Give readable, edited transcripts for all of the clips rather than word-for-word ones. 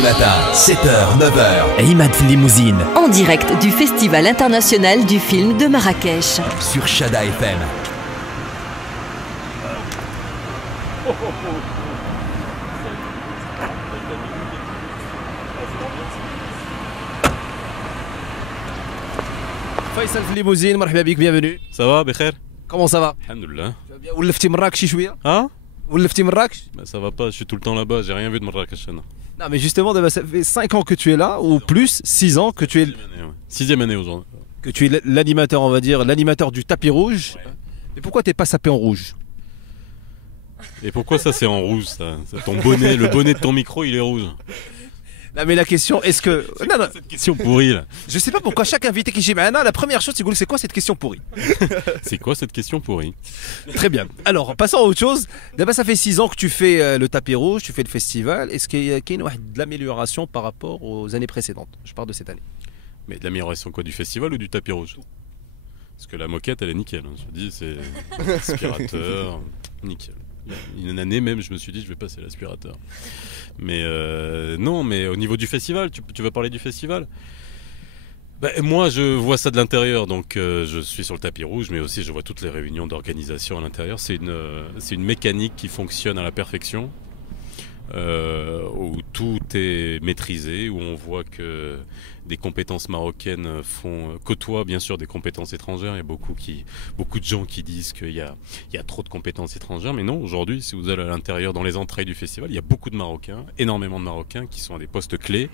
les matins, 7h, 9h. Imad Limousine. En direct du Festival international du film de Marrakech. Sur Chada FM. Faisal Limousine, marhaba bik, bienvenue. Ça va, Bekher? Comment ça va? Alhamdoulilah. ولفتي مراكش شويه؟ Hein? ولفتي مراكش؟ Bah, ça va pas, je suis tout le temps là-bas, j'ai rien vu de Marrakech. Non. Non mais justement, ça fait 5 ans que tu es là, ou plus, 6 ans que tu es, Sixième année aujourd'hui. l'animateur, on va dire, l'animateur du tapis rouge. Ouais. Mais pourquoi t'es pas sapé en rouge? Et pourquoi ça c'est en rouge ça? Ton bonnet, le bonnet de ton micro il est rouge. Non mais la question, est-ce que... Non, Cette question pourrie là. je sais pas pourquoi chaque invité qui dit la première chose, c'est quoi cette question pourrie? C'est quoi cette question pourrie? Très bien. Alors, passons à autre chose. D'abord, ça fait 6 ans que tu fais le tapis rouge, tu fais le festival. Est-ce qu'il y a de l'amélioration par rapport aux années précédentes? Je parle de cette année. Mais de l'amélioration quoi, du festival ou du tapis rouge? Parce que la moquette elle est nickel, hein. Je te dis c'est aspirateur, nickel. Il y a une année même je me suis dit je vais passer l'aspirateur. Mais non, mais au niveau du festival, tu veux parler du festival? Bah, moi je vois ça de l'intérieur, donc je suis sur le tapis rouge, mais aussi je vois toutes les réunions d'organisation à l'intérieur. C'est une mécanique qui fonctionne à la perfection, où tout est maîtrisé, où on voit que des compétences marocaines côtoient bien sûr des compétences étrangères. Il y a beaucoup de gens qui disent qu'il y a trop de compétences étrangères, mais non, aujourd'hui si vous allez à l'intérieur dans les entrailles du festival, il y a beaucoup de Marocains, énormément de Marocains qui sont à des postes clés.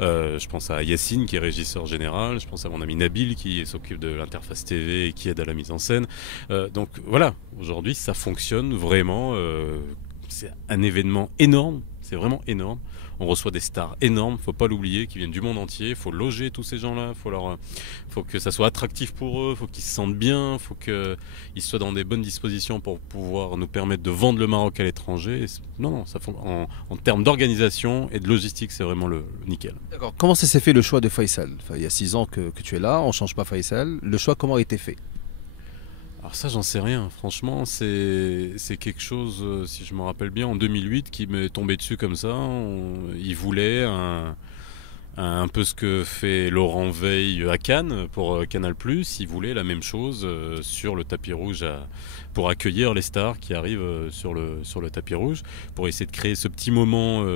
Je pense à Yassine qui est régisseur général, je pense à mon ami Nabil qui s'occupe de l'interface TV et qui aide à la mise en scène. Donc voilà, aujourd'hui ça fonctionne vraiment. C'est un événement énorme, c'est vraiment énorme. On reçoit des stars énormes, faut pas l'oublier, qui viennent du monde entier. Faut loger tous ces gens-là, faut que ça soit attractif pour eux, faut qu'ils se sentent bien, faut qu'ils soient dans des bonnes dispositions pour pouvoir nous permettre de vendre le Maroc à l'étranger. Non, ça en termes d'organisation et de logistique, c'est vraiment le nickel. D'accord. Comment ça s'est fait le choix de Faisal? Il y a 6 ans que tu es là, on change pas Faisal. Le choix, comment a été fait? Alors ça j'en sais rien, franchement c'est quelque chose, si je me rappelle bien, en 2008 qui m'est tombé dessus comme ça. Il voulait un peu ce que fait Laurent Veil à Cannes pour Canal+, il voulait la même chose sur le tapis rouge pour accueillir les stars qui arrivent sur le tapis rouge, pour essayer de créer ce petit moment,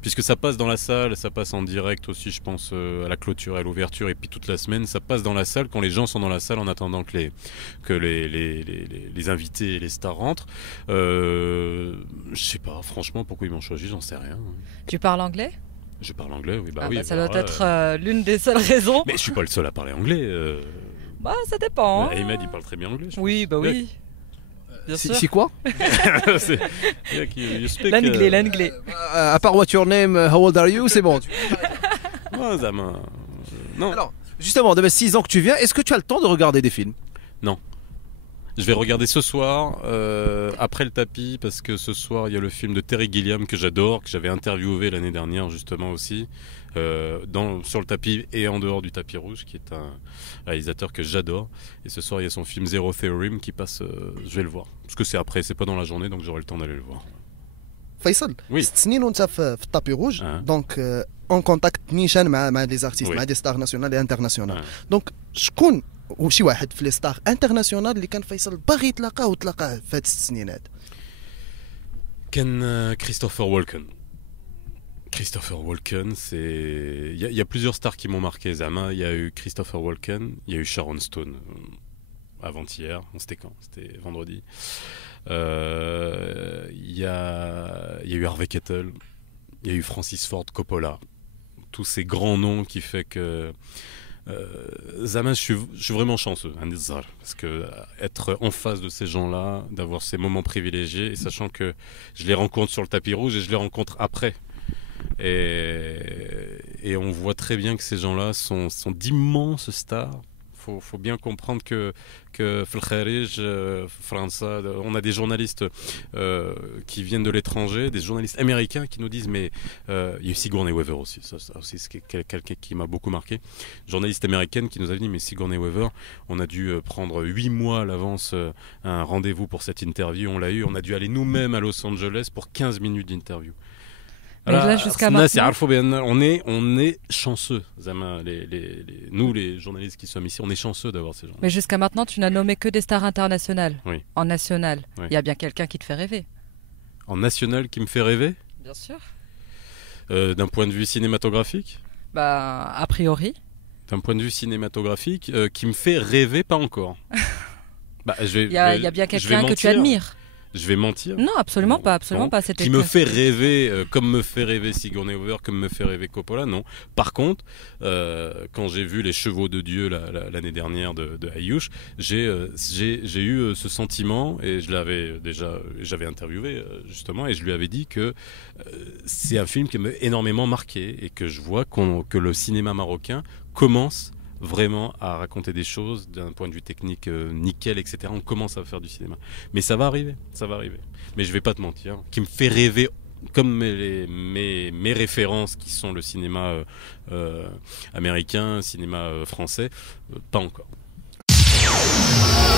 puisque ça passe dans la salle, ça passe en direct aussi je pense à la clôture, à l'ouverture et puis toute la semaine, ça passe dans la salle quand les gens sont dans la salle en attendant que les invités et les stars rentrent. Je sais pas, franchement pourquoi ils m'ont choisi, j'en sais rien. Tu parles anglais? Je parle anglais, oui. Oui, ça doit être l'une des seules raisons. Mais je suis pas le seul à parler anglais. Bah, ça dépend. Ahmed, il parle très bien anglais. Oui, bah oui. Bien sûr. C'est quoi? L'anglais, l'anglais. À part What's your name, how old are you, c'est bon. Non. Alors, justement, de 6 ans que tu viens, est-ce que tu as le temps de regarder des films? Non. Je vais regarder ce soir, après le tapis, parce que ce soir il y a le film de Terry Gilliam que j'adore, que j'avais interviewé l'année dernière justement aussi, sur le tapis et en dehors du tapis rouge, qui est un réalisateur que j'adore. Et ce soir il y a son film Zero Theorem qui passe, je vais le voir. Parce que c'est après, c'est pas dans la journée, donc j'aurai le temps d'aller le voir. فيصل Oui. 6 سنين وانت في الطابي روج Ah. دونك اون كونتاكت نيشان مع دي زارتيست Oui. مع دي ستار ناسيونال انترناسيونال Ah. دونك شكون وشي واحد في لي ستار انترناسيونال اللي كان فيصل باغي يتلاقاه وتلاقاه في هاد 6 سنين هاد؟ Ken Christopher Walken. Christopher Walken, il y a plusieurs stars qui m'ont marqué, Zama. Il y a eu Christopher Walken, il y a eu Sharon Stone avant-hier, c'était quand? C'était vendredi. Il y a eu Harvey Keitel, il y a eu Francis Ford Coppola. Tous ces grands noms qui fait que Zama, je suis vraiment chanceux, parce que être en face de ces gens-là, d'avoir ces moments privilégiés, et sachant que je les rencontre sur le tapis rouge et je les rencontre après. Et on voit très bien que ces gens-là sont d'immenses stars. Faut bien comprendre que Kharij, France, on a des journalistes qui viennent de l'étranger, des journalistes américains qui nous disent mais il y a eu Sigourney Weaver aussi, ça aussi c'est quelqu'un qui m'a beaucoup marqué. Journaliste américaine qui nous a dit mais Sigourney Weaver, on a dû prendre 8 mois à l'avance un rendez-vous pour cette interview, on l'a eu, on a dû aller nous-mêmes à Los Angeles pour 15 minutes d'interview. là, jusqu'à الناس maintenant. يعرفوا بأن on est chanceux زعما nous les journalistes qui sommes ici on est chanceux d'avoir ces gens. Mais jusqu'à maintenant, tu n'as nommé que des stars internationales. Oui. En national, Oui. il y a bien quelqu'un qui te fait rêver. En national qui me fait rêver Bien sûr. d'un point de vue cinématographique. Bah, a priori. D'un point de vue cinématographique, qui me fait rêver, pas encore. Bah, Il y a bien quelqu'un que tu admires. Je vais mentir. Non, absolument pas, absolument Non. pas. C'était Qui me fait rêver, comme me fait rêver Sigourney Weaver, comme me fait rêver Coppola, non. Par contre, quand j'ai vu Les Chevaux de Dieu l'année dernière de Ayush, j'ai eu ce sentiment, et j'avais interviewé justement, et je lui avais dit que c'est un film qui m'a énormément marqué, et que je vois que le cinéma marocain commence vraiment à raconter des choses d'un point de vue technique nickel, etc. On commence à faire du cinéma. Mais ça va arriver, ça va arriver. Mais je vais pas te mentir, qui me fait rêver comme mes références qui sont le cinéma américain, cinéma français, pas encore.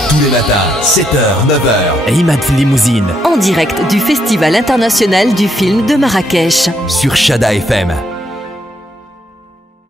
Tous les matins, 7h, 9h. Imad Limousine En direct du Festival international du film de Marrakech. sur Chada FM.